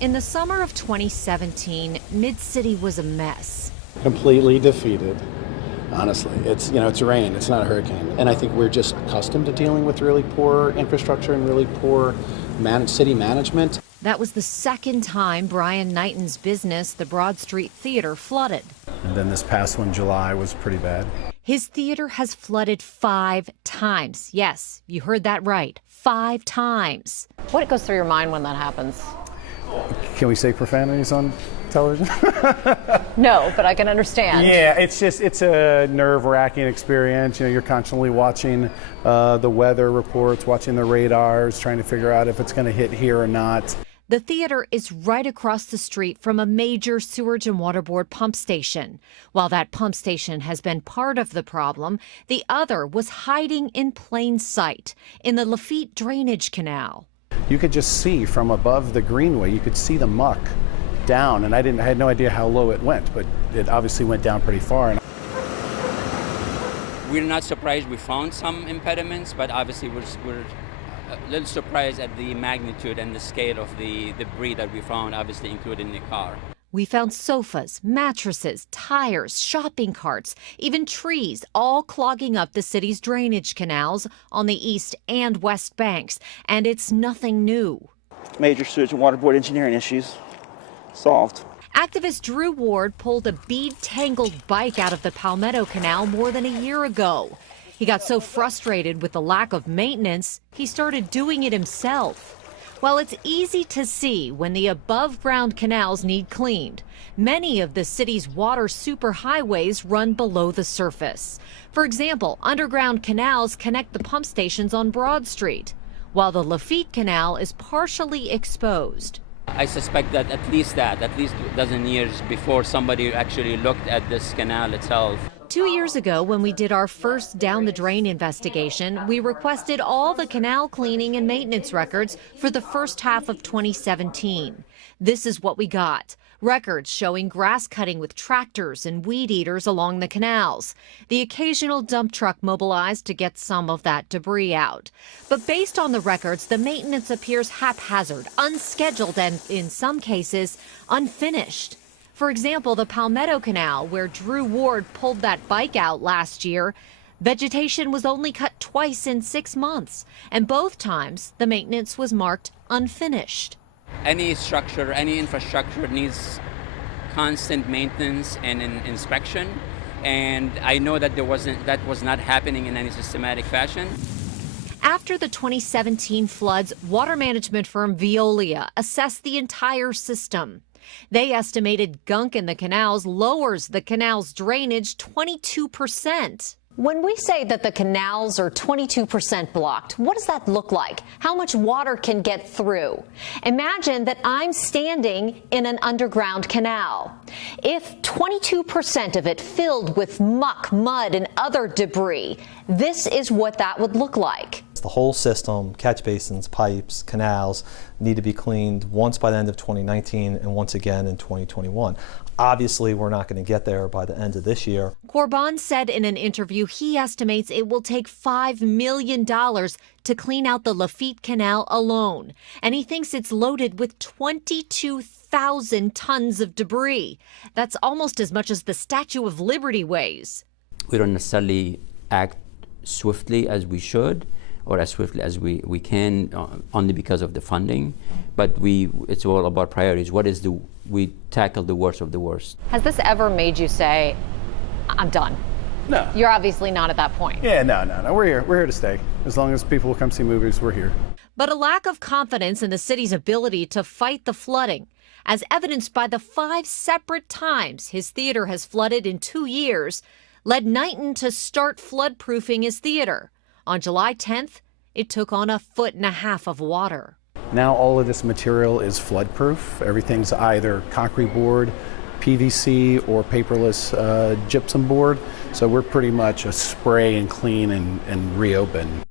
In the summer of 2017, Mid-City was a mess. Completely defeated. Honestly, it's rain, it's not a hurricane. And I think we're just accustomed to dealing with really poor infrastructure and really poor city management. That was the second time Brian Knighton's business, the Broad Street Theater, flooded. And then this past one, July, was pretty bad. His theater has flooded 5 times. Yes, you heard that right, 5 times. What goes through your mind when that happens? Can we say profanities on television? No, but I can understand. Yeah, it's a nerve-wracking experience. You're constantly watching the weather reports, watching the radars, trying to figure out if it's going to hit here or not. The theater is right across the street from a major sewage and water board pump station. While that pump station has been part of the problem, the other was hiding in plain sight in the Lafitte Drainage Canal. You could just see from above the greenway, you could see the muck down, and I had no idea how low it went, but it obviously went down pretty far. We're not surprised we found some impediments, but obviously we're a little surprised at the magnitude and the scale of the debris that we found, obviously including the car. We found sofas, mattresses, tires, shopping carts, even trees, all clogging up the city's drainage canals on the east and west banks. And it's nothing new. Major sewage and water board engineering issues solved. Activist Drew Ward pulled a bead-tangled bike out of the Palmetto Canal more than a year ago. He got so frustrated with the lack of maintenance, he started doing it himself. While it's easy to see when the above-ground canals need cleaned, many of the city's water superhighways run below the surface. For example, underground canals connect the pump stations on Broad Street, while the Lafitte Canal is partially exposed. I suspect that at least a dozen years before somebody actually looked at this canal itself. 2 years ago, when we did our first down the drain investigation, we requested all the canal cleaning and maintenance records for the first half of 2017. This is what we got. Records showing grass cutting with tractors and weed eaters along the canals. The occasional dump truck mobilized to get some of that debris out. But based on the records, the maintenance appears haphazard, unscheduled, and in some cases, unfinished. For example, the Palmetto Canal, where Drew Ward pulled that bike out last year, vegetation was only cut twice in 6 months, and both times the maintenance was marked unfinished. Any structure, any infrastructure needs constant maintenance and inspection, and I know that that was not happening in any systematic fashion. After the 2017 floods, water management firm Veolia assessed the entire system. They estimated gunk in the canals lowers the canal's drainage 22%. When we say that the canals are 22% blocked, what does that look like? How much water can get through? Imagine that I'm standing in an underground canal. If 22% of it filled with muck, mud, and other debris, this is what that would look like. The whole system, catch basins, pipes, canals, need to be cleaned once by the end of 2019 and once again in 2021. Obviously, we're not going to get there by the end of this year. Corban said in an interview he estimates it will take $5 million to clean out the Lafitte Canal alone. And he thinks it's loaded with 22,000 tons of debris. That's almost as much as the Statue of Liberty weighs. We don't necessarily act swiftly as we should, or as swiftly as we can, only because of the funding. But it's all about priorities. We tackle the worst of the worst. Has this ever made you say, I'm done? No. You're obviously not at that point. Yeah, no. We're here to stay. As long as people come see movies, we're here. But a lack of confidence in the city's ability to fight the flooding, as evidenced by the 5 separate times his theater has flooded in 2 years, led Knighton to start floodproofing his theater. On July 10th, it took on 1.5 feet of water. Now all of this material is flood-proof. Everything's either concrete board, PVC, or paperless gypsum board. So we're pretty much a spray and clean and reopen.